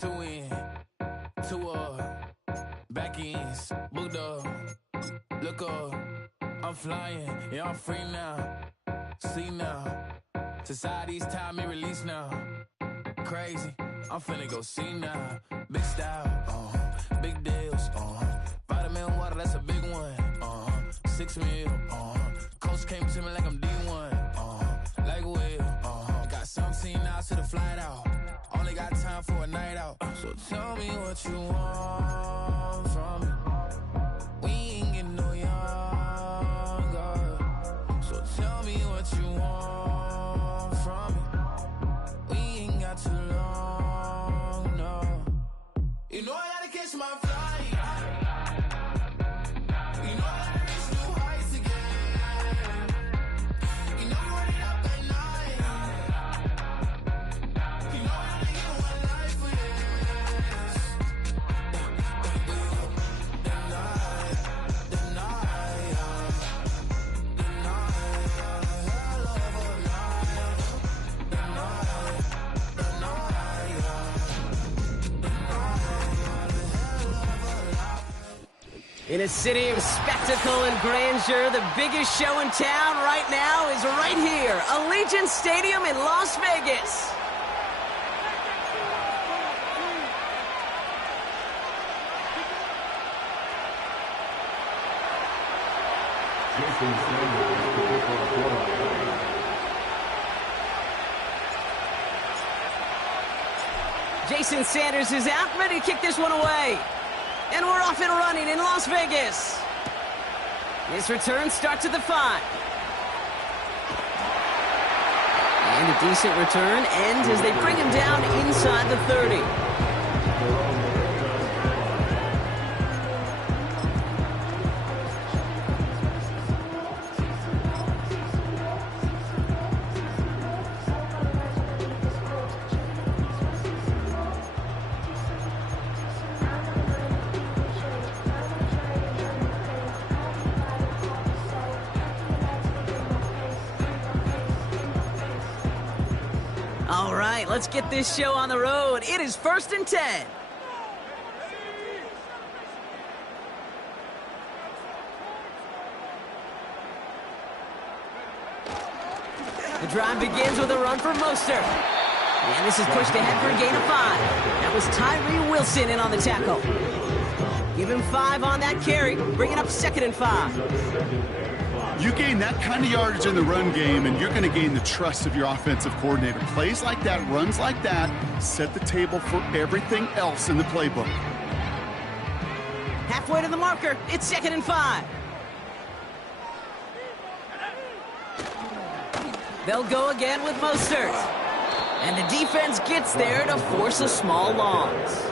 Two in, two up, back ends, booked up. Look up, I'm flying, yeah, I'm free now. See now, society's time me release now. Crazy, I'm finna go see now. Big style, big deals, vitamin water, that's a big one. 6 mil, coach came to me like I'm D1, like Will. Got 17 hours to the flight out. Only got time for a night out. So tell me what you want from me. We ain't getting no younger. So tell me what you want from me. We ain't got too long, no. You know I gotta catch my flight. You know I gotta reach new heights again. You know we run it up at night. You know I gotta get one life for this. The night, hell of a night. The night, In a city of spectacle and grandeur, the biggest show in town right now is right here, Allegiant Stadium in Las Vegas. Jason Sanders is out, ready to kick this one away. And we're off and running in Las Vegas. This return starts at the 5. And a decent return ends as they bring him down inside the 30. All right, let's get this show on the road. It is 1st and 10. The drive begins with a run for Mostert. And this is pushed ahead for a gain of 5. That was Tyree Wilson in on the tackle. Give him 5 on that carry, bringing up 2nd and 5. You gain that kind of yardage in the run game, and you're going to gain the trust of your offensive coordinator. Plays like that, runs like that, set the table for everything else in the playbook. Halfway to the marker, it's 2nd and 5. They'll go again with Mostert. And the defense gets there to force a small loss.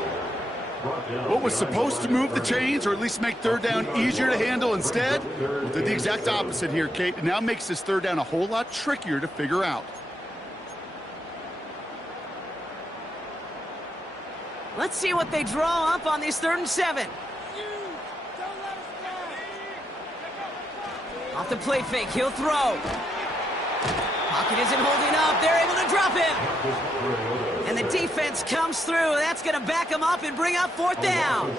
What was supposed to move the chains, or at least make 3rd down easier to handle instead, well, did the exact opposite here, Kate. It now makes this 3rd down a whole lot trickier to figure out. Let's see what they draw up on this 3rd and 7. Off the play fake, he'll throw. Pocket isn't holding up. They're able to drop him. And the defense comes through. That's going to back him up and bring up 4th down.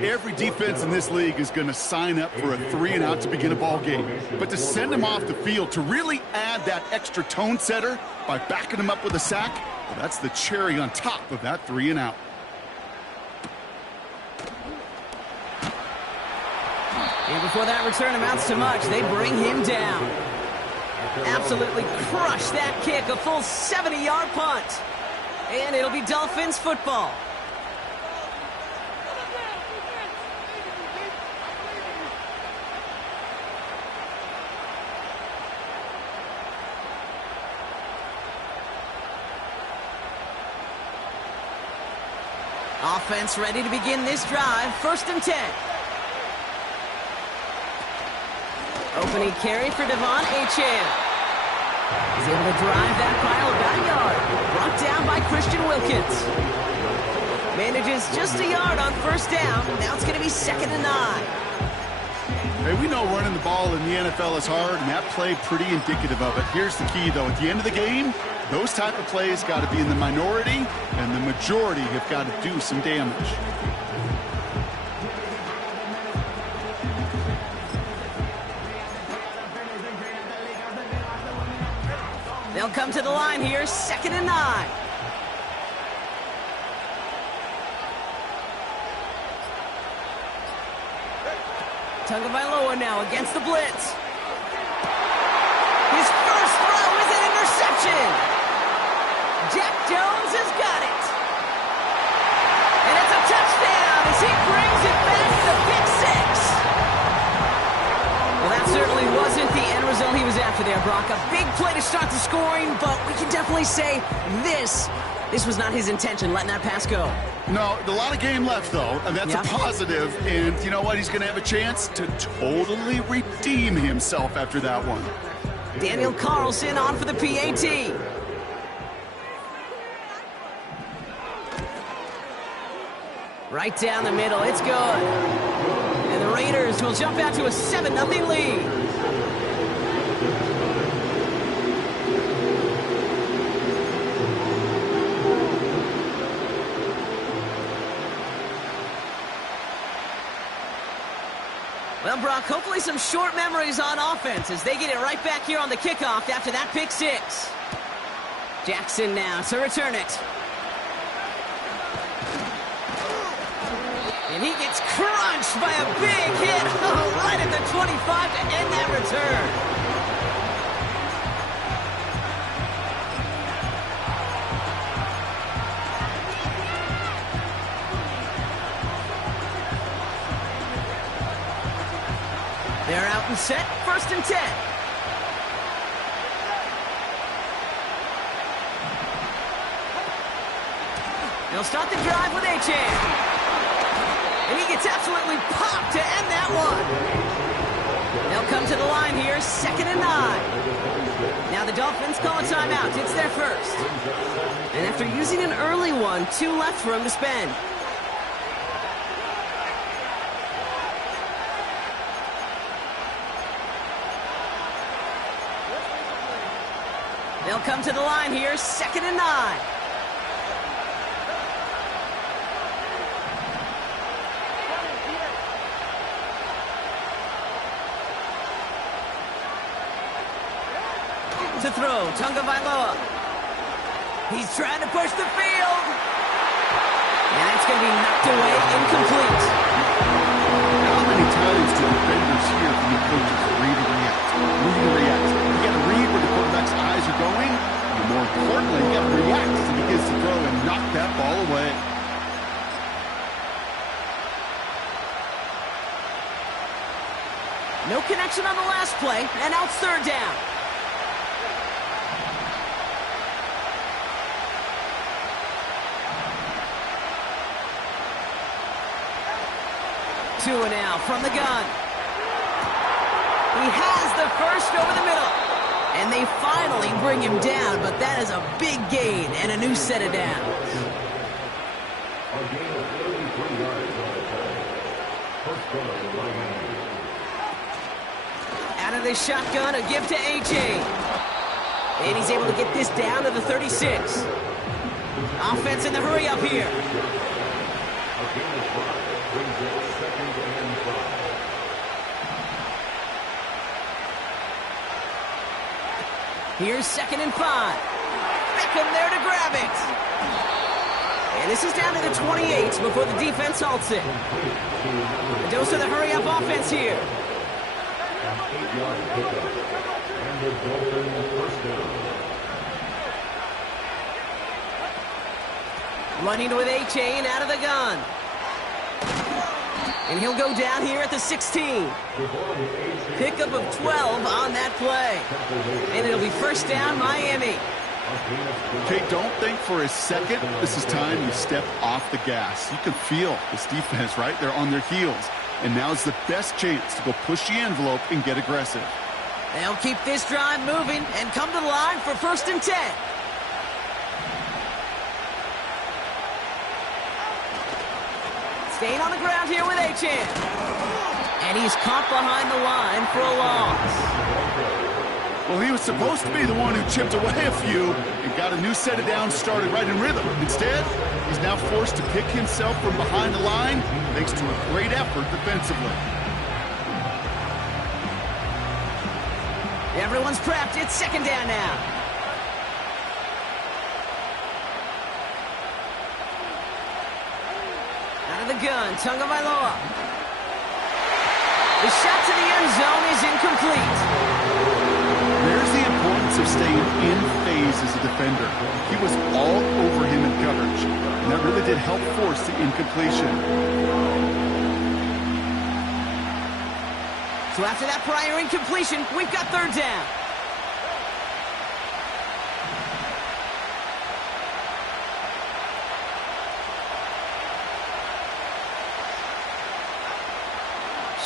Every defense in this league is going to sign up for a 3-and-out to begin a ball game. But to send him off the field, to really add that extra tone setter by backing him up with a sack, well, that's the cherry on top of that 3-and-out. And before that return amounts to much, they bring him down. Absolutely crushed that kick, a full 70-yard punt. And it'll be Dolphins football. Offense ready to begin this drive, 1st and 10. Opening carry for Devon Achane. He's able to drive that pile about a yard. Brought down by Christian Wilkins. Manages just a yard on 1st down. Now it's going to be 2nd and 9. Hey, we know running the ball in the NFL is hard, and that play pretty indicative of it. Here's the key, though. At the end of the game, Those type of plays got to be in the minority, and the majority have got to do some damage. They'll come to the line here, 2nd and 9. Tagovailoa now against the blitz. His first throw is an interception. Jack Jones has got it. And it's a touchdown as he brings it back to pick 6. Well, that certainly wasn't the end result he was after there, Brock. A big play to start the scoring, but we can definitely say this was not his intention, letting that pass go. No, a lot of game left, though, and that's a positive. And you know what? He's going to have a chance to totally redeem himself after that one. Daniel Carlson on for the PAT. Right down the middle, it's good. And the Raiders will jump out to a 7-0 lead. Well, Brock, hopefully some short memories on offense as they get it right back here on the kickoff after that pick 6. Jackson now to return it. And he gets crunched by a big hit right at the 25 to end that return. They're out and set, 1st and 10. They'll start the drive with Achane. And he gets absolutely popped to end that one. They'll come to the line here, 2nd and 9. Now the Dolphins call a timeout. It's their first. And after using an early one, 2 left for him to spend. They'll come to the line here, 2nd and 9. To throw, Tagovailoa. He's trying to push the field. And that's going to be knocked away, incomplete. How many times do defenders hear from the coaches read and react? Read and react. You got to read where the quarterback's eyes are going. And more importantly, you got to react as he begins to throw and knock that ball away. No connection on the last play, and now it's 3rd down. Two and out from the gun. He has the first over the middle. And they finally bring him down, but that is a big gain and a new set of downs. Out of the shotgun, a give to Achane. And he's able to get this down to the 36. Offense in the hurry up here. Here's 2nd and 5. Beckham there to grab it. And this is down to the 28 before the defense halts it. A dose of the hurry-up offense here. Running with Achane out of the gun. And he'll go down here at the 16. Pickup of 12 on that play. And it'll be 1st down, Miami. Okay, don't think for a second this is time you step off the gas. You can feel this defense, right? They're on their heels. And now's the best chance to go push the envelope and get aggressive. They'll keep this drive moving and come to the line for 1st and 10. Staying on the ground here with Achane. And he's caught behind the line for a loss. Well, he was supposed to be the one who chipped away a few and got a new set of downs started right in rhythm. Instead, he's now forced to pick himself from behind the line thanks to a great effort defensively. Everyone's prepped. It's second down now. Out of the gun, Tagovailoa. The shot to the end zone is incomplete. There's the importance of staying in phase as a defender. He was all over him in coverage, and that really did help force the incompletion. So after that prior incompletion, we've got third down.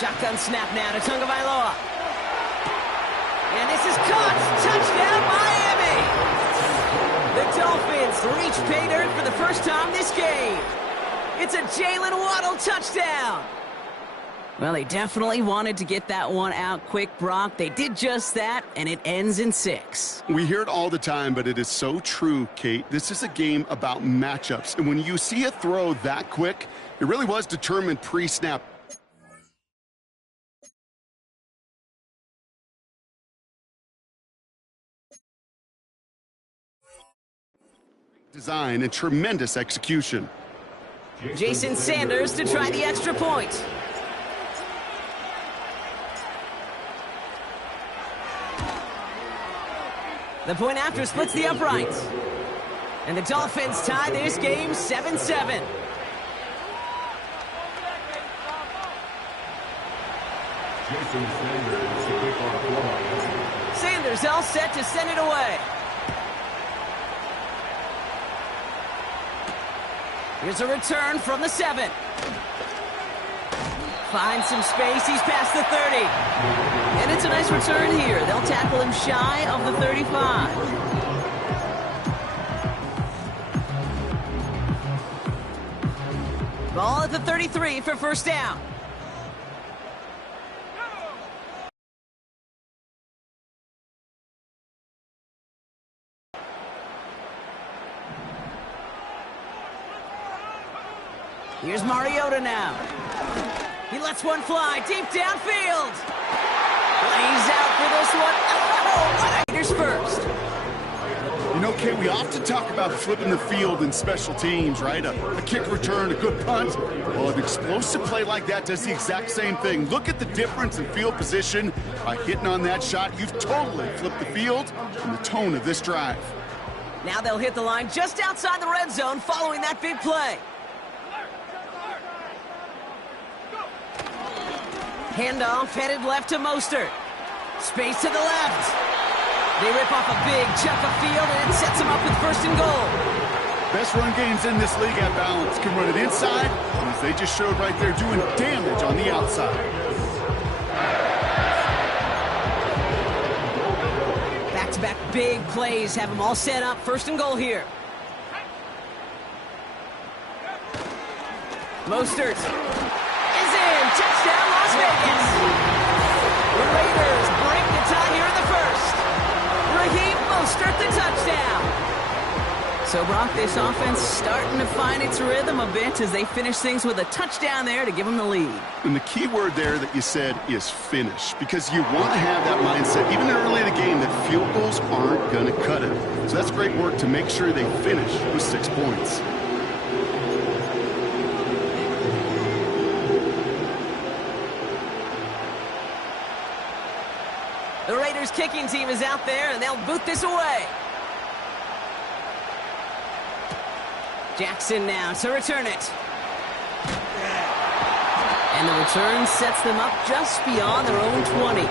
Shotgun snap now to Tagovailoa. And this is caught. Touchdown, Miami! The Dolphins reach pay dirt for the first time this game. It's a Jalen Waddle touchdown. Well, they definitely wanted to get that one out quick, Brock. They did just that, and it ends in 6. We hear it all the time, but it is so true, Kate. This is a game about matchups. And when you see a throw that quick, it really was determined pre-snap. Design and tremendous execution. Jason Sanders to try the extra point. The point after splits the uprights. And the Dolphins tie this game 7-7. Sanders all set to send it away. Here's a return from the 7. Finds some space. He's past the 30. And it's a nice return here. They'll tackle him shy of the 35. Ball at the 33 for first down. Here's Mariota now. He lets one fly deep downfield. Lays out for this one. Oh, Raiders first. You know, Kate, we often talk about flipping the field in special teams, right? A kick return, a good punt. Well, an explosive play like that does the exact same thing. Look at the difference in field position. By hitting on that shot, you've totally flipped the field and the tone of this drive. Now they'll hit the line just outside the red zone following that big play. Handoff headed left to Mostert. Space to the left. They rip off a big chunk of field, and it sets them up with first and goal. Best run games in this league at balance. Can run it inside, and as they just showed right there, doing damage on the outside. Back-to-back big plays have them all set up. First and goal here. Mostert is in. Touchdown, Las Vegas. The Raiders break the tie here in the first. Raheem Mostert the touchdown. So, Brock, this offense starting to find its rhythm a bit as they finish things with a touchdown there to give them the lead. And the key word there that you said is finish, because you want to have that mindset, even early in the game, that field goals aren't going to cut it. So that's great work to make sure they finish with 6 points. The Raiders kicking team is out there, and they'll boot this away. Jackson now to return it. And the return sets them up just beyond their own 20.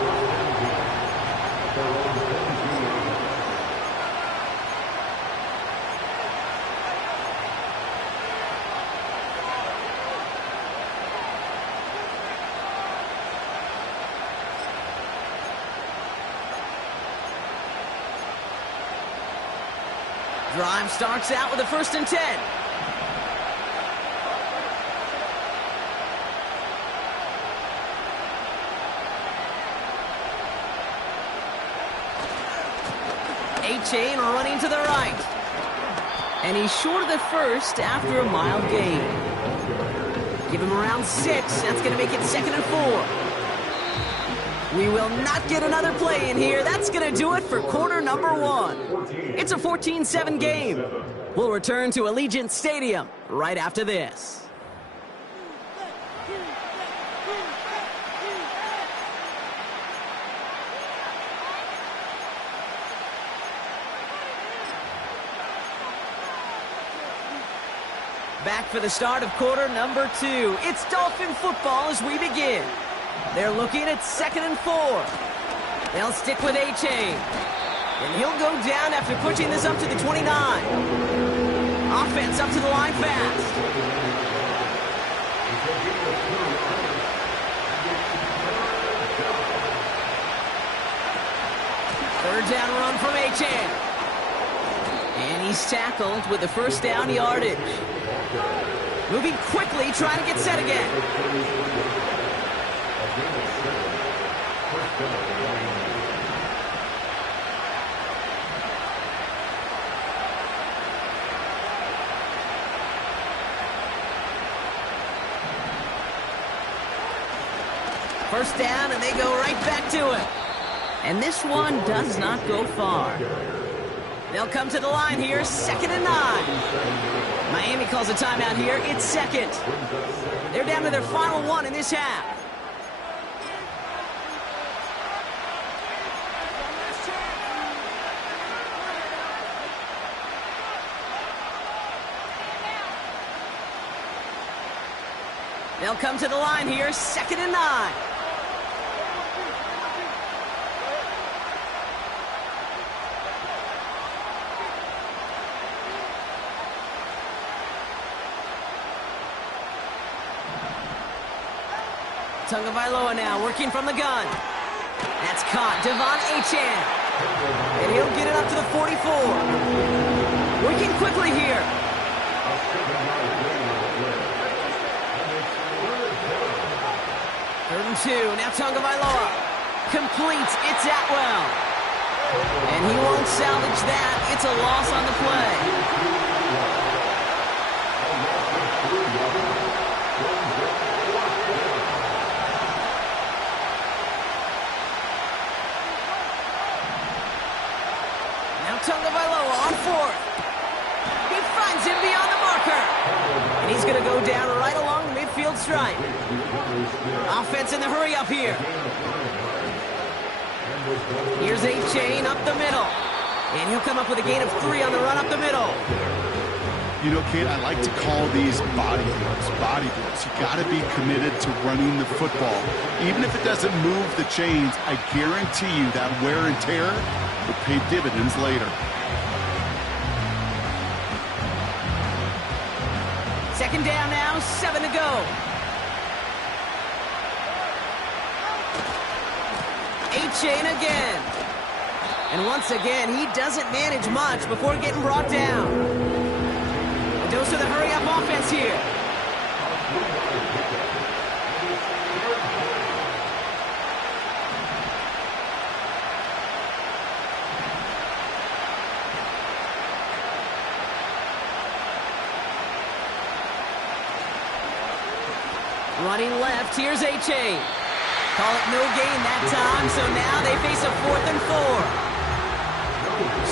Drive starts out with a 1st and 10. A-Chain running to the right. And he's short of the first after a mild gain. Give him around 6. That's going to make it 2nd and 4. We will not get another play in here. That's going to do it for quarter number 1. It's a 14-7 game. We'll return to Allegiant Stadium right after this. Back for the start of quarter number 2. It's Dolphin football as we begin. They're looking at 2nd and 4. They'll stick with A-Chain. And he'll go down after pushing this up to the 29. Offense up to the line fast. Third down run from A-Chain. And he's tackled with the first down yardage. Moving quickly, trying to get set again. First down, and they go right back to it. And this one does not go far. They'll come to the line here, 2nd and 9. Miami calls a timeout here. It's 2nd. They're down to their final 1 in this half. They'll come to the line here, 2nd and 9. Tagovailoa now working from the gun. That's caught. Devon A-Chan. And he'll get it up to the 44. Working quickly here. Third and 2. Now Tagovailoa completes. It's Atwell. And he won't salvage that. It's a loss on the play. Tagovailoa on 4th. He finds him beyond the marker. And he's going to go down right along the midfield stripe. Offense in the hurry up here. Here's A-Chain up the middle. And he'll come up with a gain of 3 on the run up the middle. You know, Kate, I like to call these body blows. Body blows. You got to be committed to running the football. Even if it doesn't move the chains, I guarantee you that wear and tear will pay dividends later. 2nd down now, 7 to go. A-Chain again. And once again, he doesn't manage much before getting brought down. A dose of the hurry-up offense here. Running left, here's A-Chain. Call it no gain that time, so now they face a 4th and 4.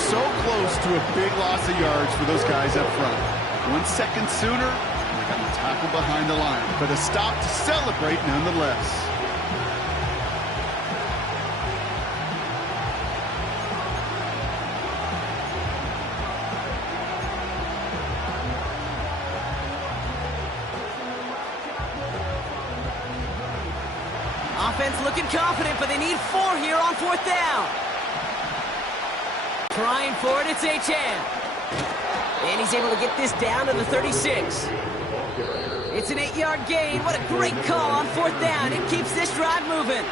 So close to a big loss of yards for those guys up front. 1 second sooner, and they got the tackle behind the line. But a stop to celebrate nonetheless. Offense looking confident, but they need 4 here on 4th down. Trying for it, it's A-Chan. And he's able to get this down to the 36. It's an 8-yard gain. What a great call on 4th down. It keeps this drive moving.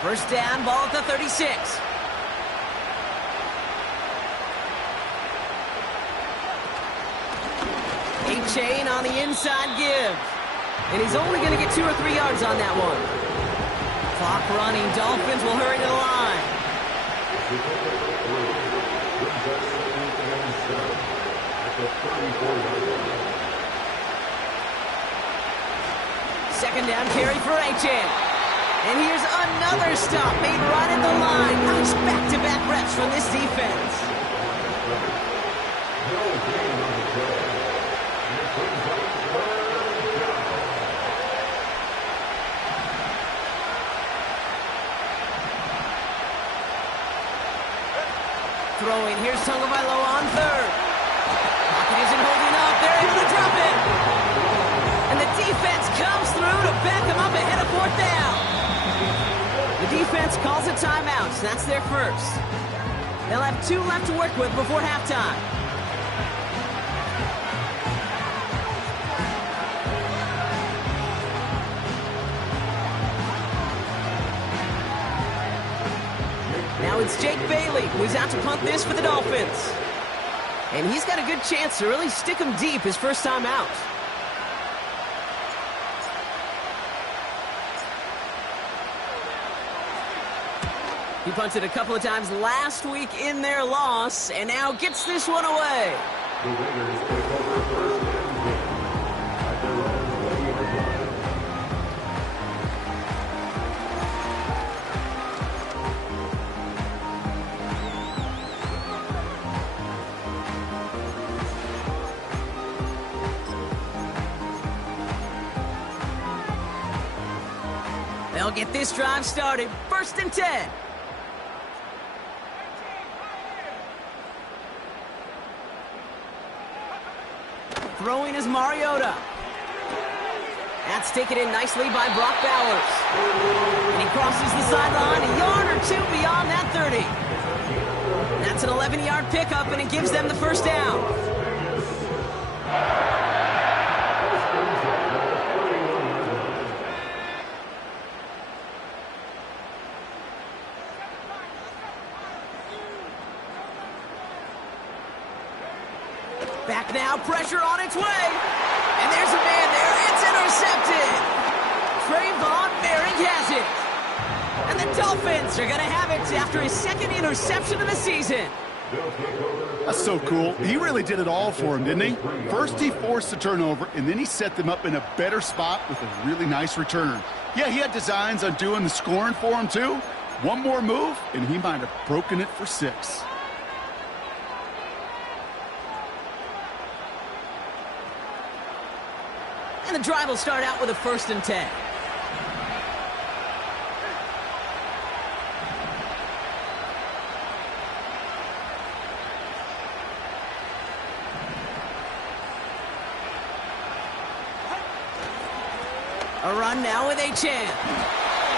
First down, ball at the 36. chain on the inside give. And he's only going to get 2 or 3 yards on that one. Clock running. Dolphins will hurry to the line. Second down carry for Achane. And here's another stop made right at the line. Nice back-to-back reps from this defense. Throwing. Here's Tagovailoa on third. Pocket isn't holding up. They're able to drop it. And the defense comes through to back him up ahead of 4th down. The defense calls a timeout. That's their first. They'll have 2 left to work with before halftime. Now it's Jake Bailey, who's out to punt this for the Dolphins. And he's got a good chance to really stick him deep his first time out. He punted a couple of times last week in their loss, and now gets this one away. They'll get this drive started. 1st and 10. Throwing is Mariota. That's taken in nicely by Brock Bowers. And he crosses the sideline a yard or 2 beyond that 30. That's an 11-yard pickup, and it gives them the first down. Back now, pressure on its way. And there's a man there. It's intercepted. Trayvon Merrick has it. And the Dolphins are going to have it after his 2nd interception of the season. That's so cool. He really did it all for him, didn't he? First, he forced the turnover, and then he set them up in a better spot with a really nice return. Yeah, he had designs on doing the scoring for him, too. One more move, and he might have broken it for 6. And the drive will start out with a 1st and 10. A run now with Achane.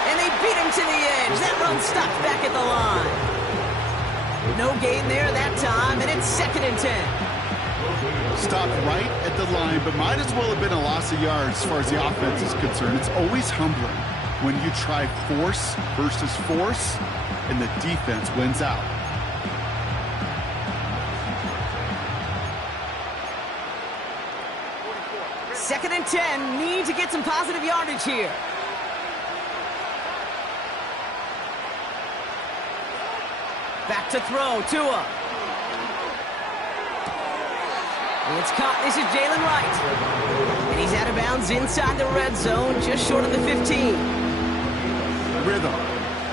And they beat him to the edge. That run stopped back at the line. No gain there that time, and it's 2nd and 10. Stopped right at the line, but might as well have been a loss of yards as far as the offense is concerned. It's always humbling when you try force versus force, and the defense wins out. Second and 10. Need to get some positive yardage here. Back to throw. Tua. It's caught. This is Jalen Wright. And he's out of bounds inside the red zone, just short of the 15. Rhythm.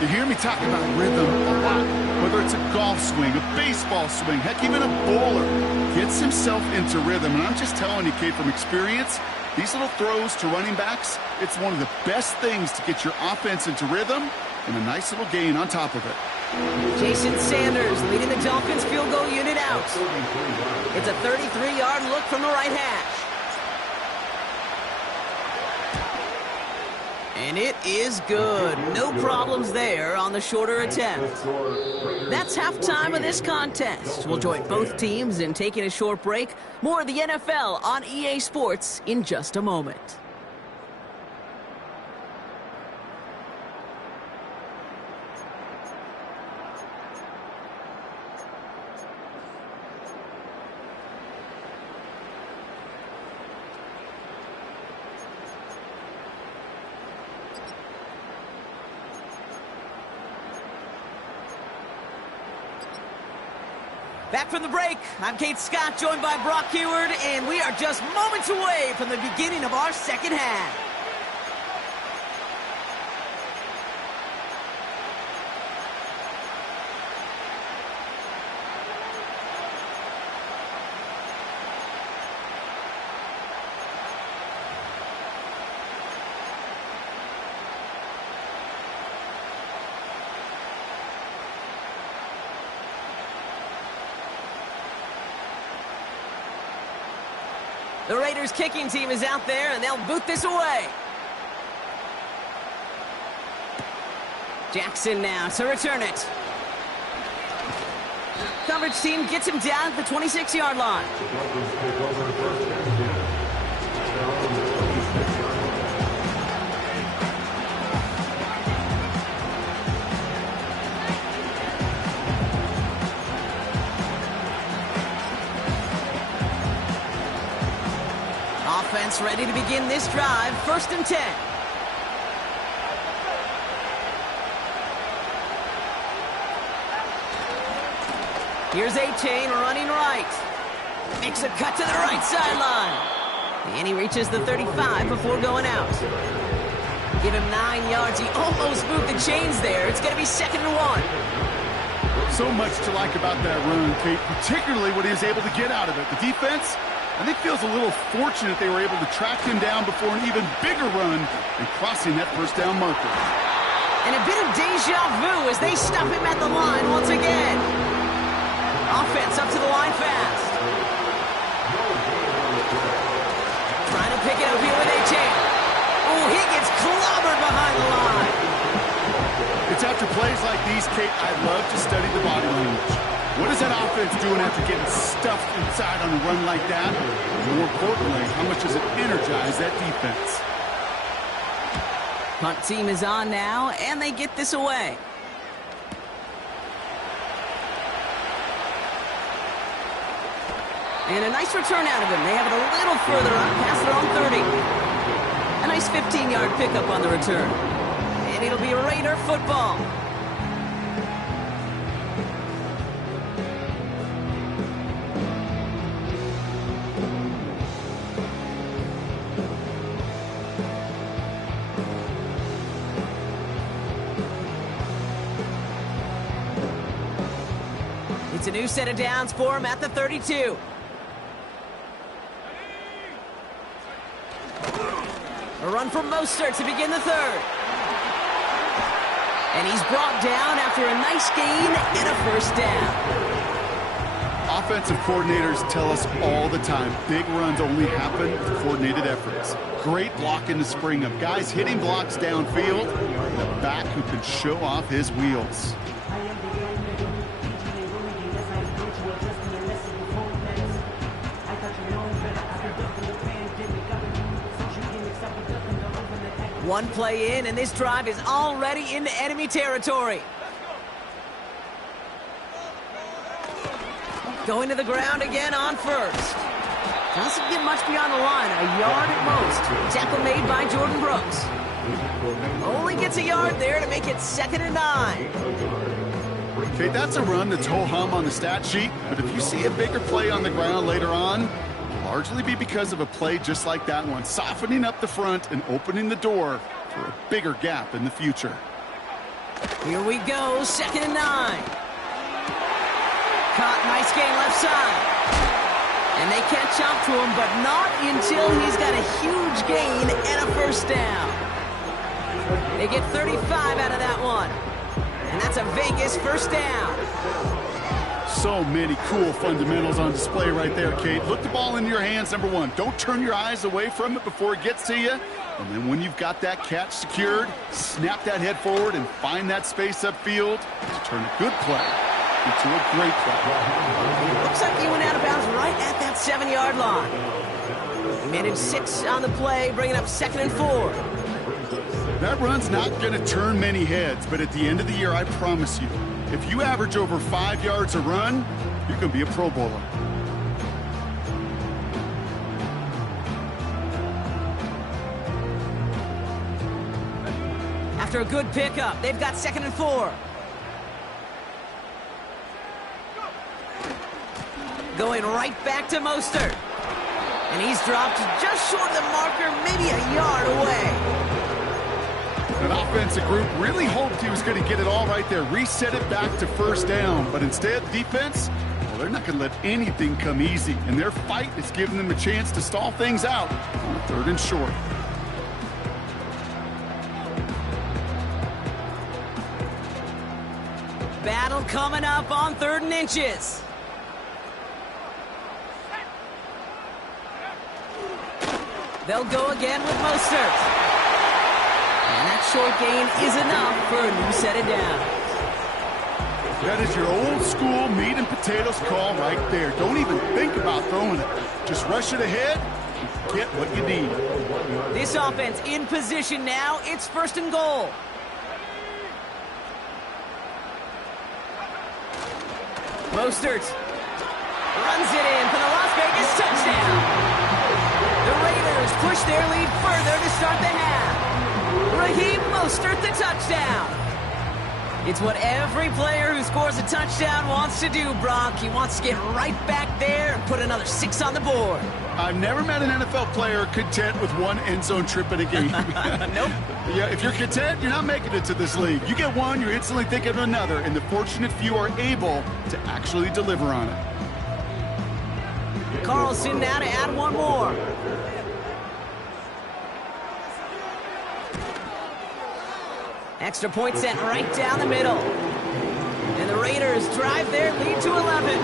You hear me talking about rhythm a lot. Whether it's a golf swing, a baseball swing, heck, even a bowler gets himself into rhythm. And I'm just telling you, kid, from experience, these little throws to running backs, it's one of the best things to get your offense into rhythm and a nice little gain on top of it. Jason Sanders leading the Dolphins field goal unit out. It's a 33-yard look from the right hash. And it is good. No problems there on the shorter attempt. That's halftime of this contest. We'll join both teams in taking a short break. More of the NFL on EA Sports in just a moment. Back from the break, I'm Kate Scott, joined by Brock Heward, and we are just moments away from the beginning of our second half. The Raiders kicking team is out there, and they'll boot this away. Jackson now to return it. Coverage team gets him down at the 26-yard line. Offense ready to begin this drive. 1st and 10. Here's A-Chain running right. Makes a cut to the right sideline. And he reaches the 35 before going out. Give him 9 yards. He almost moved the chains there. It's going to be 2nd and 1. So much to like about that run, Kate, particularly what he was able to get out of it. The defense, I think, feels a little fortunate they were able to track him down before an even bigger run and crossing that 1st down marker. And a bit of deja vu as they stop him at the line once again. Offense up to the line fast. Trying to pick it up here with A-Chain. Oh, he gets clobbered behind the line. It's after plays like these, Kate, I love to study the body language. What is that offense doing after getting stuffed inside on a run like that? And more importantly, how much does it energize that defense? Punt team is on now, and they get this away. And a nice return out of him. They have it a little further up, past their own 30. A nice 15-yard pickup on the return. And it'll be Raider football. It's a new set of downs for him at the 32. A run from Mostert to begin the 3rd. And he's brought down after a nice gain and a 1st down. Offensive coordinators tell us all the time, big runs only happen with coordinated efforts. Great block in the spring of guys hitting blocks downfield, and a back who can show off his wheels. One play in, and this drive is already into enemy territory. Going to the ground again on 1st. Doesn't get much beyond the line, a yard at most. Tackle made by Jordan Brooks. Only gets a yard there to make it 2nd and 9. Okay, that's a run that's ho-hum on the stat sheet, but if you see a bigger play on the ground later on, it'll largely be because of a play just like that one, softening up the front and opening the door for a bigger gap in the future. Here we go, 2nd and 9. Caught, nice gain left side. And they catch up to him, but not until he's got a huge gain and a 1st down. They get 35 out of that one. And that's a Vegas 1st down. So many cool fundamentals on display right there, Kate. Look the ball into your hands, number one. Don't turn your eyes away from it before it gets to you. And then when you've got that catch secured, snap that head forward and find that space upfield to turn a good play into a great play. Looks like he went out of bounds right at that 7-yard line. He managed 6 on the play, bringing up 2nd and 4. That run's not going to turn many heads, but at the end of the year, I promise you, if you average over 5 yards a run, you can be a Pro Bowler. After a good pickup, they've got 2nd and 4. Going right back to Mostert. And he's dropped just short of the marker, maybe a yard away. An offensive group really hoped he was going to get it all right there, reset it back to first down. But instead, defense, well, they're not going to let anything come easy. And their fight is giving them a chance to stall things out on 3rd and short. Battle coming up on 3rd and inches. They'll go again with Mostert. And that short gain is enough for a new set of downs. That is your old school meat and potatoes call right there. Don't even think about throwing it. Just rush it ahead and get what you need. This offense in position now. It's 1st and goal. Mostert runs it in for the Las Vegas touchdown. The Raiders push their lead further to start the half. Raheem Mostert, the touchdown. It's what every player who scores a touchdown wants to do, Brock. He wants to get right back there and put another 6 on the board. I've never met an NFL player content with one end zone trip in a game. Nope. Yeah, if you're content, you're not making it to this league. You get one, you're instantly thinking of another, and the fortunate few are able to actually deliver on it. Carlson now to add one more. Extra point sent right down the middle. And the Raiders drive their lead to 11.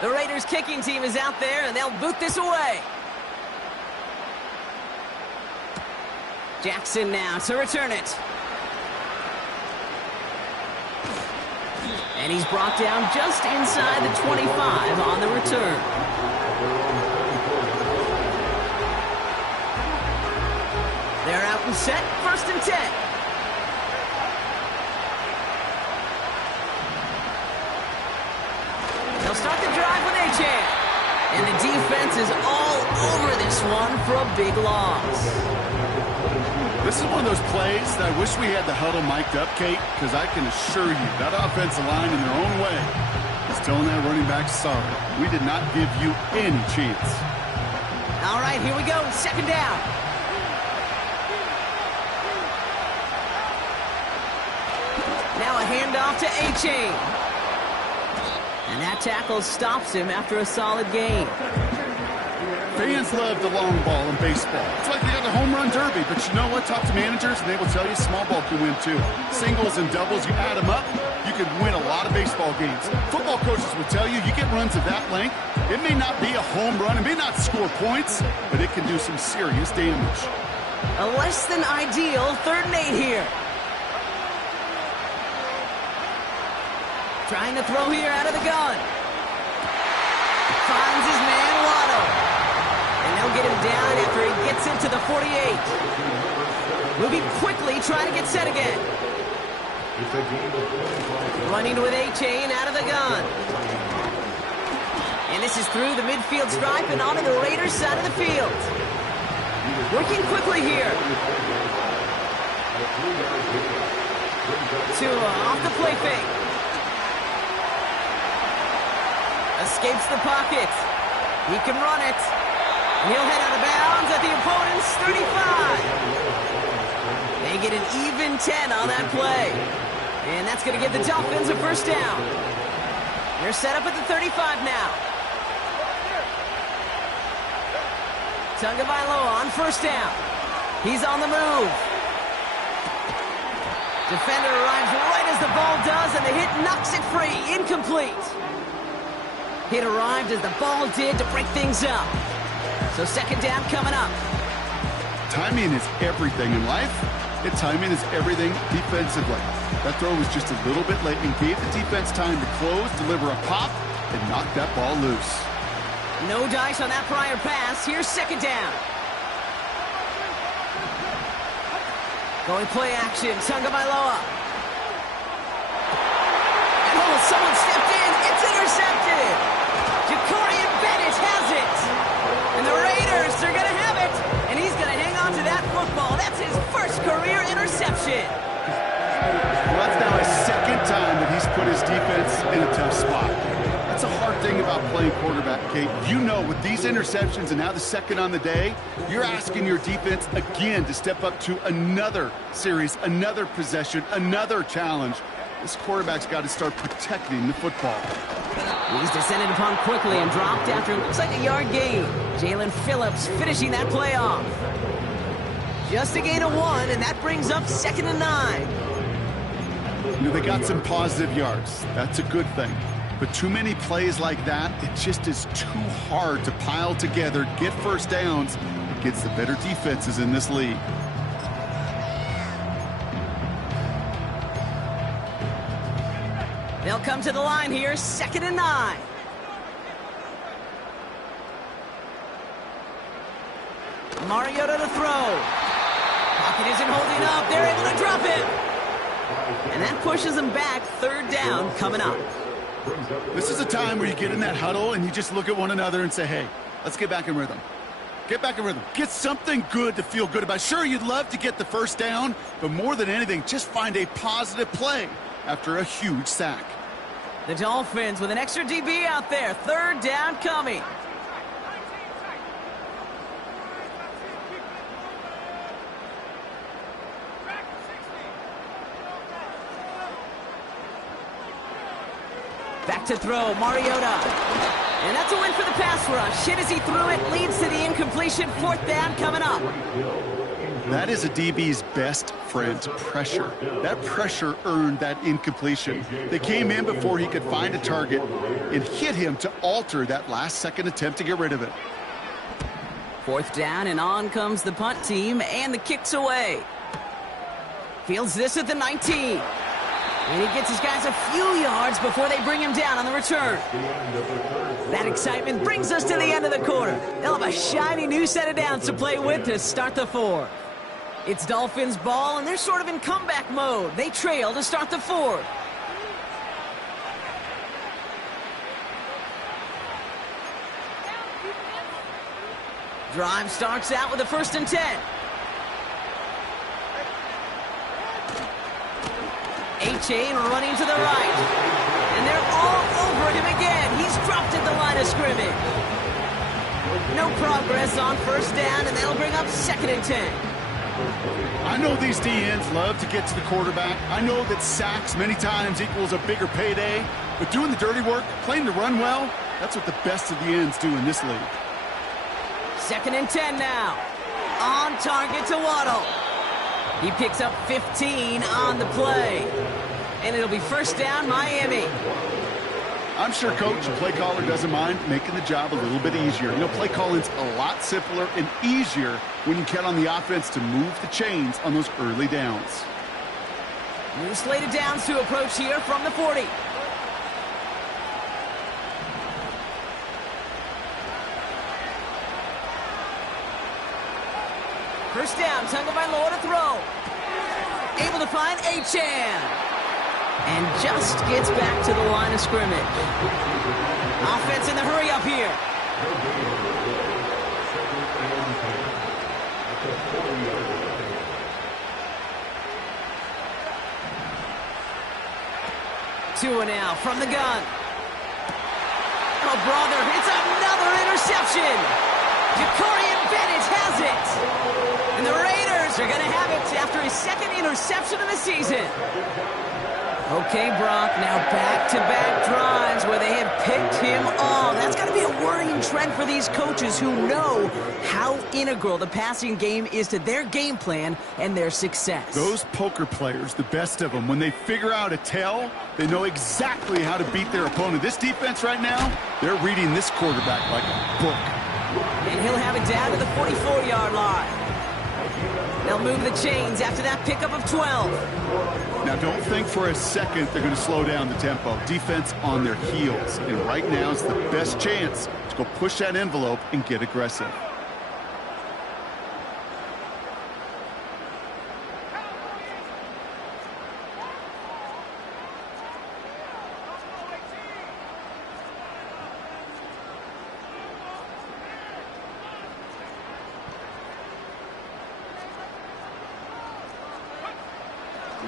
The Raiders kicking team is out there, and they'll boot this away. Jackson now to return it. And he's brought down just inside the 25 on the return. They're out and set, 1st and 10. They'll start the drive with Achane. And the defense is all over this one for a big loss. This is one of those plays that I wish we had the huddle mic'd up, Kate, because I can assure you that offensive line in their own way is telling that running back, sorry, we did not give you any chance. All right, here we go, 2nd down. Now a handoff to Achane. And that tackle stops him after a solid gain. Fans love the long ball in baseball. It's like they got the home run derby, but you know what? Talk to managers, and they will tell you small ball can win too. Singles and doubles, you add them up, you can win a lot of baseball games. Football coaches will tell you, you get runs of that length, it may not be a home run, it may not score points, but it can do some serious damage. A less than ideal 3rd and 8 here. Trying to throw here out of the gun. Finds his man, Waddle. And they'll get him down after he gets into the 48. Moving quickly, trying to get set again. Running with Achane out of the gun. And this is through the midfield stripe and onto the Raiders' side of the field. Working quickly here. Off the play fake. Escapes the pocket. He can run it. He'll head out of bounds at the opponent's 35. They get an even 10 on that play. And that's going to give the Dolphins a 1st down. They're set up at the 35 now. Tagovailoa on 1st down. He's on the move. Defender arrives right as the ball does, and the hit knocks it free. Incomplete. Hit arrived as the ball did to break things up. So 2nd down coming up. Timing is everything in life. And timing is everything defensively. That throw was just a little bit late and gave the defense time to close, deliver a pop, and knock that ball loose. No dice on that prior pass. Here's 2nd down. Going play action. Tagovailoa. And someone stepped in. It's intercepted. Jacorian Bennett has it. And the Raiders are going to have it. And he's going to hang on to that football. That's his first career interception. Well, that's now his second time that he's put his defense in a tough spot. That's a hard thing about playing quarterback, Kate. You know, with these interceptions and now the second on the day, you're asking your defense again to step up to another series, another possession, another challenge. This quarterback's got to start protecting the football. He's descended upon quickly and dropped after it looks like a yard gain. Jalen Phillips finishing that play off. Just a gain of 1, and that brings up 2nd and 9. You know, they got some positive yards. That's a good thing. But too many plays like that, it just is too hard to pile together, get first downs against the better defenses in this league. They'll come to the line here, 2nd and 9. Mariota to throw. Pocket isn't holding up. They're able to drop it. And that pushes them back. 3rd down coming up. This is a time where you get in that huddle and you just look at one another and say, hey, let's get back in rhythm. Get back in rhythm. Get something good to feel good about. Sure, you'd love to get the first down, but more than anything, just find a positive play after a huge sack. The Dolphins with an extra DB out there. 3rd down coming. Back to throw, Mariota. And that's a win for the pass rush. Hit as he threw it, leads to the incompletion. 4th down coming up. That is a DB's best friend, pressure. That pressure earned that incompletion. They came in before he could find a target and hit him to alter that last-second attempt to get rid of it. 4th down, and on comes the punt team, and the kick's away. Fields this at the 19. And he gets his guys a few yards before they bring him down on the return. That excitement brings us to the end of the quarter. They'll have a shiny new set of downs to play with to start the 4th. It's Dolphins ball, and they're sort of in comeback mode. They trail to start the 4th. Drive starts out with a 1st and 10. A-Chain running to the right. And they're all over him again. He's dropped at the line of scrimmage. No progress on 1st down, and that'll bring up 2nd and 10. I know these DNs love to get to the quarterback. I know that sacks many times equals a bigger payday. But doing the dirty work, playing to run well, that's what the best of the ends do in this league. 2nd and 10 now. On target to Waddle. He picks up 15 on the play. And it'll be 1st down, Miami. I'm sure coach and play caller doesn't mind making the job a little bit easier. You know, play calling's a lot simpler and easier when you count on the offense to move the chains on those early downs. New slated downs to approach here from the 40. First down, Tagovailoa to throw. Able to find A-Chan. And just gets back to the line of scrimmage. Offense in the hurry up here. Tua now from the gun. Oh, brother, it's another interception. Ja'Cory Bennett has it. And the Raiders are going to have it after his 2nd interception of the season. Okay, Brock, now back-to-back drives where they have picked him off. That's got to be a worrying trend for these coaches who know how integral the passing game is to their game plan and their success. Those poker players, the best of them, when they figure out a tell, they know exactly how to beat their opponent. This defense right now, they're reading this quarterback like a book. And he'll have it down to the 44-yard line. They'll move the chains after that pickup of 12. Now, don't think for a second they're going to slow down the tempo. Defense on their heels. And right now is the best chance to go push that envelope and get aggressive.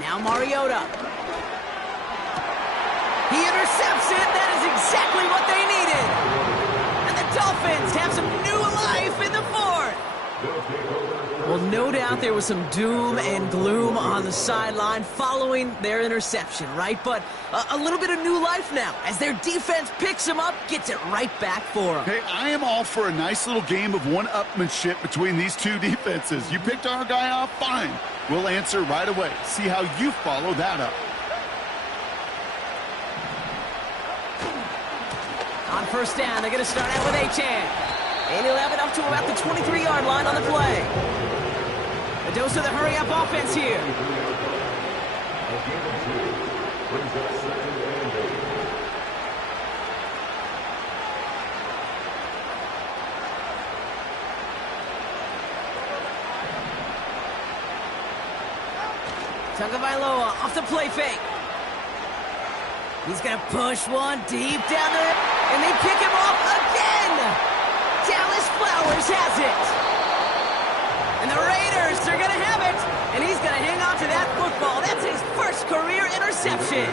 Now Mariota. He intercepts it. That is exactly what they needed. And the Dolphins have some new life in the fourth. Well, no doubt there was some doom and gloom on the sideline following their interception, right? But a little bit of new life now as their defense picks them up, gets it right back for them. Hey, I am all for a nice little game of one-upmanship between these two defenses. You picked our guy off, fine. We'll answer right away. See how you follow that up. On first down, they're going to start out with Achane. And he'll have it up to about the 23-yard line on the play. A dose of the hurry-up offense here. Tagovailoa off the play fake. He's going to push one deep down there, and they pick him off again. Dallas Flowers has it. And the Raiders are going to have it, and he's going to hang on to that football. That's his first career interception.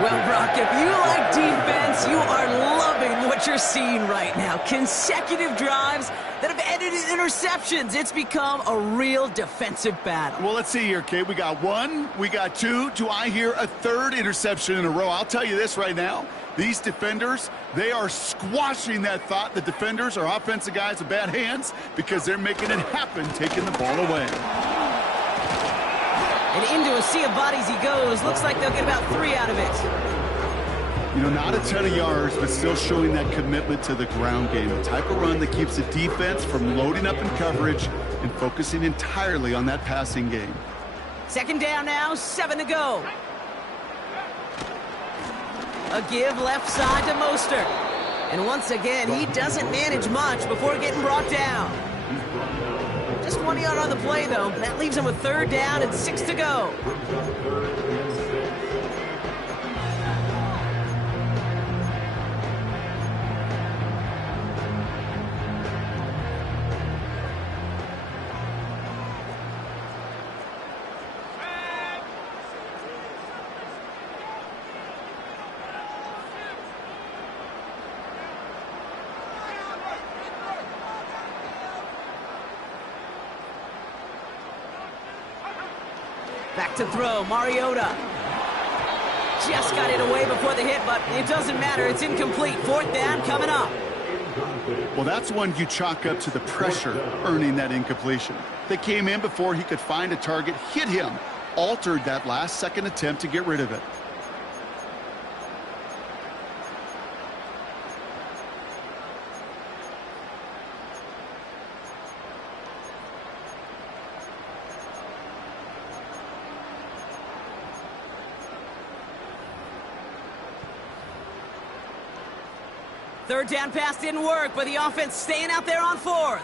Well, Brock, if you like defense, you are loving what you're seeing right now. Consecutive drives that have ended in interceptions. It's become a real defensive battle. Well, let's see here, Kate. We got one, we got two. Do I hear a third interception in a row? I'll tell you this right now. These defenders, they are squashing that thought. The defenders are offensive guys with bad hands because they're making it happen, taking the ball away. And into a sea of bodies he goes. Looks like they'll get about 3 out of it. You know, not a ton of yards, but still showing that commitment to the ground game. The type of run that keeps the defense from loading up in coverage and focusing entirely on that passing game. Second down now, 7 to go. A give left side to Mostert. And once again, he doesn't manage much before getting brought down. Just 1 yard on the play, though. That leaves him with third down and 6 to go. Back to throw, Mariota. Just got it away before the hit, but it doesn't matter. It's incomplete. Fourth down coming up. Well, that's one you chalk up to the pressure earning that incompletion. They came in before he could find a target, hit him, altered that last-second attempt to get rid of it. Third down pass didn't work, but the offense staying out there on fourth.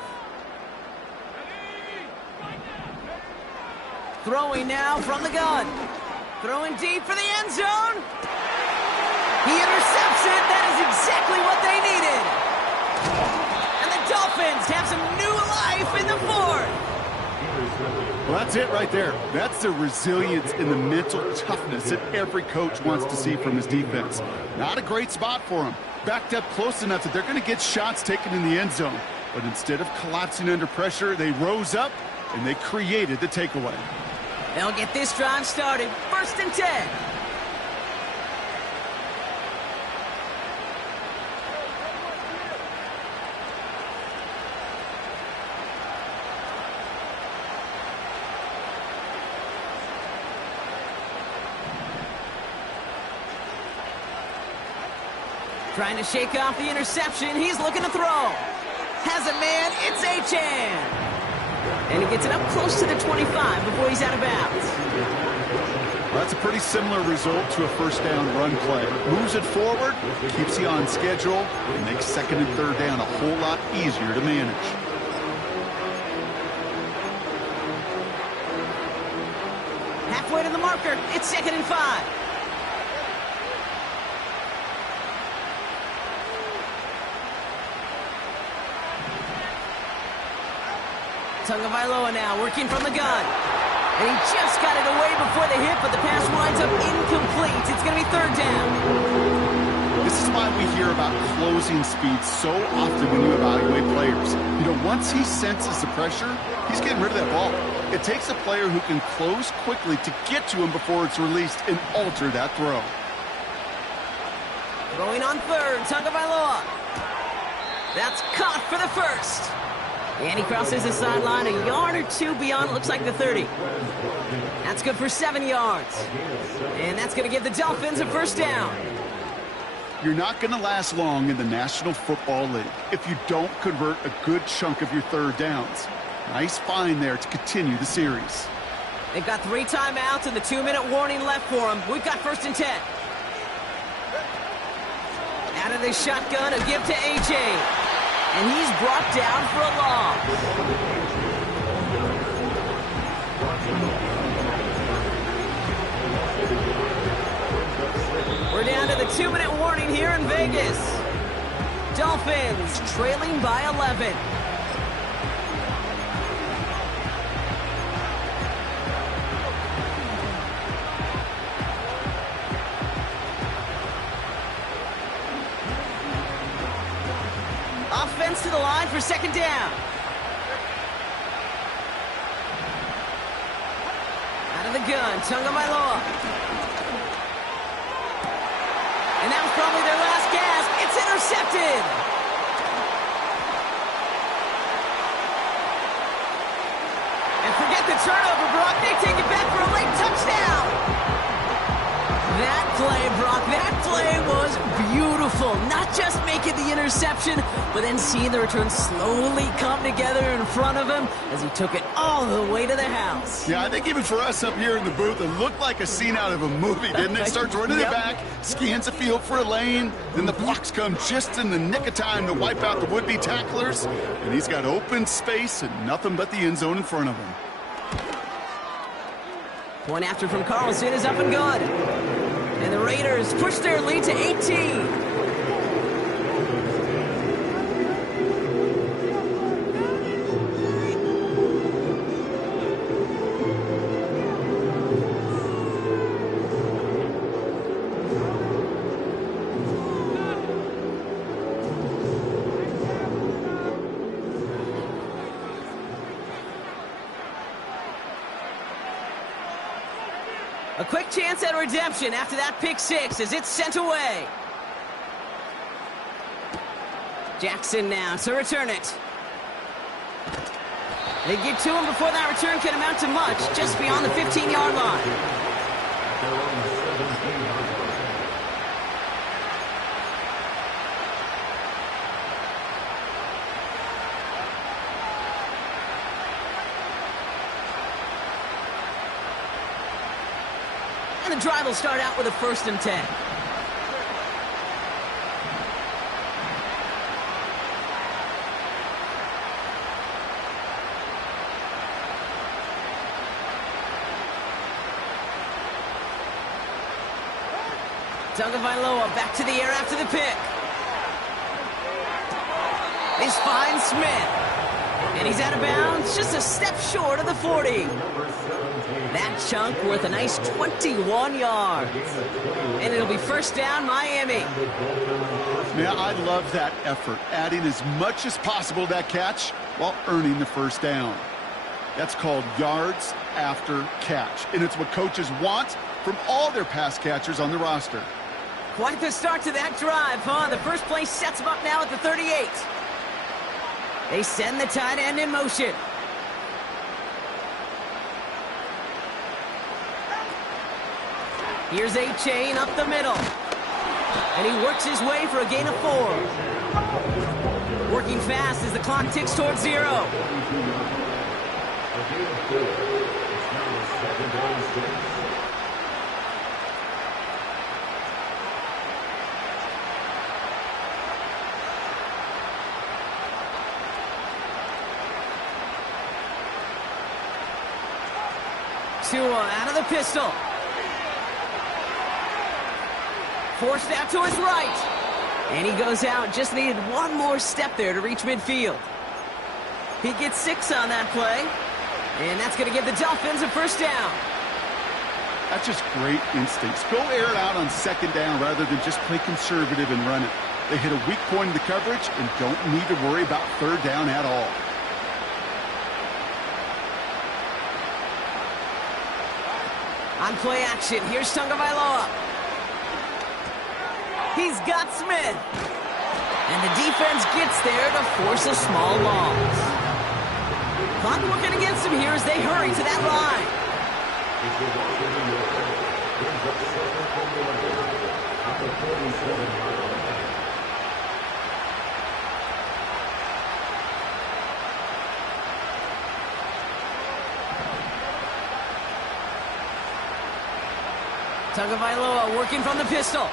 Throwing now from the gun. Throwing deep for the end zone. He intercepts it. That is exactly what they needed. And the Dolphins have some new life in the fourth. Well, that's it right there. That's the resilience and the mental toughness that every coach wants to see from his defense. Not a great spot for him. Backed up close enough that they're going to get shots taken in the end zone. But instead of collapsing under pressure, they rose up and they created the takeaway. They'll get this drive started. 1st and 10. Trying to shake off the interception. He's looking to throw. Has a man. It's Achane. And he gets it up close to the 25 before he's out of bounds. Well, that's a pretty similar result to a first down run play. Moves it forward, keeps you on schedule, and makes second and third down a whole lot easier to manage. Halfway to the marker. It's 2nd and 5. Tagovailoa now working from the gun. And he just got it away before the hit, but the pass winds up incomplete. It's going to be third down. This is why we hear about closing speed so often when you evaluate players. You know, once he senses the pressure, he's getting rid of that ball. It takes a player who can close quickly to get to him before it's released and alter that throw. Throwing on third, Tagovailoa. That's caught for the first. And he crosses the sideline a yard or two beyond, looks like the 30. That's good for 7 yards. And that's going to give the Dolphins a first down. You're not going to last long in the National Football League if you don't convert a good chunk of your third downs. Nice find there to continue the series. They've got 3 timeouts and the 2-minute warning left for them. We've got 1st and 10. Out of the shotgun, a give to A.J. And he's brought down for a loss. We're down to the 2-minute warning here in Vegas. Dolphins trailing by 11. Offense to the line for 2nd down. Out of the gun, Tagovailoa. And that was probably their last gasp. It's intercepted. And forget the turnover, Brock. They take it back for a late touchdown. That play, Brock, that play was beautiful. Not just making the interception, but then seeing the return slowly come together in front of him as he took it all the way to the house. Yeah, I think even for us up here in the booth, it looked like a scene out of a movie, didn't it? Starts running it back, scans the field for a lane, then the blocks come just in the nick of time to wipe out the would-be tacklers, and he's got open space and nothing but the end zone in front of him. Point after from Carlson is up and good. And the Raiders push their lead to 18. A quick chance at redemption after that pick six as it's sent away. Jackson now to return it. They get to him before that return can amount to much, just beyond the 15-yard line. And the drive will start out with a 1st and 10. Tagovailoa back to the air after the pick. He's finds Smith. And he's out of bounds, just a step short of the 40. That chunk worth a nice 21 yards. And it'll be first down, Miami. Man, I love that effort, adding as much as possible to that catch while earning the first down. That's called yards after catch, and it's what coaches want from all their pass catchers on the roster. Quite the start to that drive, huh? The first play sets them up now at the 38. They send the tight end in motion. Here's A-Chain up the middle. And he works his way for a gain of 4. Working fast as the clock ticks towards 0. Tua out of the pistol. Forced out to his right. And he goes out. Just needed one more step there to reach midfield. He gets 6 on that play. And that's going to give the Dolphins a first down. That's just great instincts. Go air it out on second down rather than just play conservative and run it. They hit a weak point in the coverage and don't need to worry about third down at all. On play action, here's Tagovailoa. He's got Smith. And the defense gets there to force a small loss. Clock working against them here as they hurry to that line. Tagovailoa working from the pistol.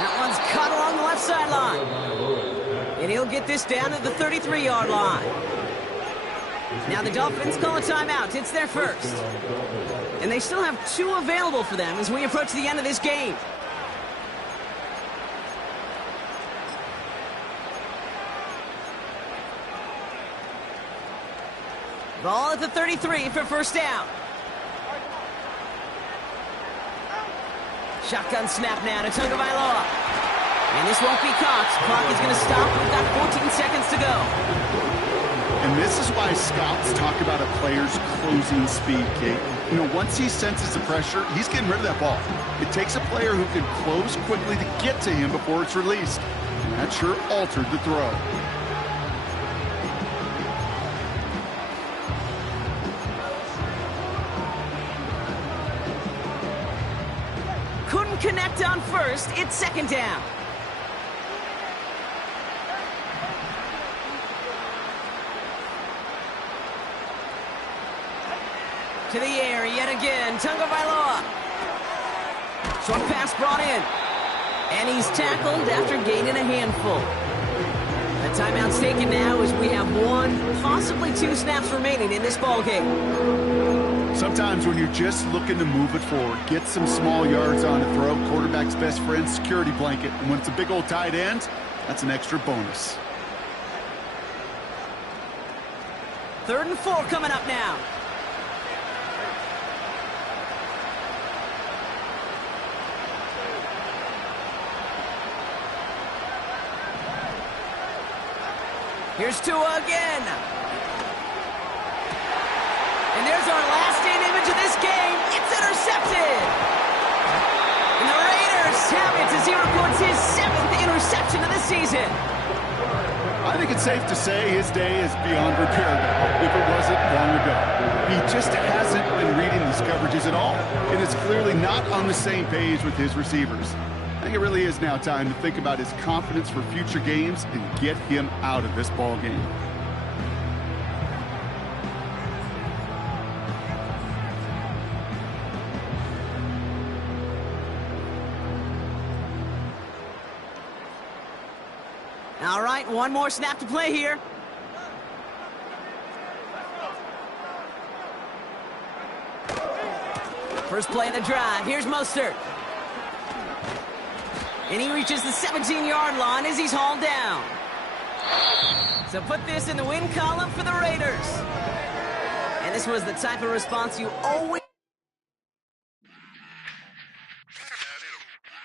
That one's cut along the left sideline. And he'll get this down to the 33-yard line. Now the Dolphins call a timeout. It's their first. And they still have 2 available for them as we approach the end of this game. Ball at the 33 for first down. Shotgun snap now to Tagovailoa. And this won't be caught. Clock is going to stop. We've got 14 seconds to go. And this is why scouts talk about a player's closing speed, Kate. You know, once he senses the pressure, he's getting rid of that ball. It takes a player who can close quickly to get to him before it's released. And that sure altered the throw. Couldn't connect on first. It's second down. To the air yet again. Tagovailoa. Short pass brought in. And he's tackled after gaining a handful. The timeout's taken now as we have 1, possibly 2 snaps remaining in this ballgame. Sometimes when you're just looking to move it forward, get some small yards on a throw, quarterback's best friend, security blanket. And when it's a big old tight end, that's an extra bonus. 3rd and 4 coming up now. Here's Tua again. And there's our last-in image of this game. It's intercepted. And the Raiders have it as he records his 7th interception of the season. I think it's safe to say his day is beyond repair now, if it wasn't long ago. He just hasn't been reading these coverages at all, and is clearly not on the same page with his receivers. I think it really is now time to think about his confidence for future games and get him out of this ball game. All right, 1 more snap to play here. First play of the drive. Here's Mostert. And he reaches the 17-yard line as he's hauled down. So put this in the win column for the Raiders. And this was the type of response you always